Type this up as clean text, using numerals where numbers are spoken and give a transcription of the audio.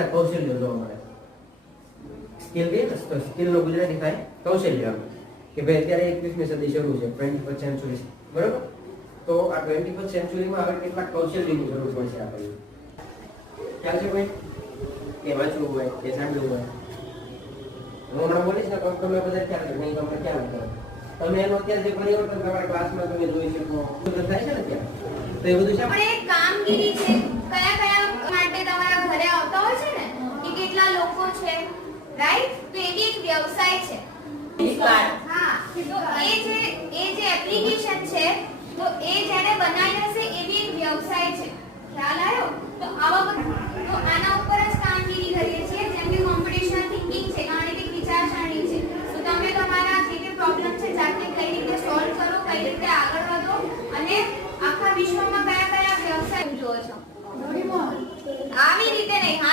કૌશલ્ય જોવા મળે. સ્કિલ બે તો સ્કિલ નો ગુજરાતી થાય કૌશલ્ય. કે ભાઈ અત્યારે 21મી સદી શરૂ છે, 21st સેન્ચુરી, બરોબર? તો આ 21st સેન્ચુરીમાં હવે કેટલાક કૌશલ્યની જરૂર પડશે આપણને. ખ્યાલ છે ભાઈ? કે વાંચવું હોય કે સાંભળવું હોય. હું હમણાં બોલીશ ને તો તમે બધા ખ્યાલ નહીં, તમને ખ્યાલ કરો. તમે એનો અત્યારે જે પરિવર્તન તમારા ક્લાસમાં તમે જોઈ શકો થાય છે ને ત્યાં, તો એ બધું છે. પણ એક કામગીરી છે, કયા કયા માટે તમારા ઘરે આવતા હોય છે ને, કે કેટલા લોકો છે, રાઈટ? તો એ બી એક વ્યવસાય છે. હા, તો એ જે એપ્લિકેશન છે, તો એ જેને બનાવી હશે એ બી એક વ્યવસાય છે. ખ્યાલ આવ્યો? તો આવા તો આના ઉપર જ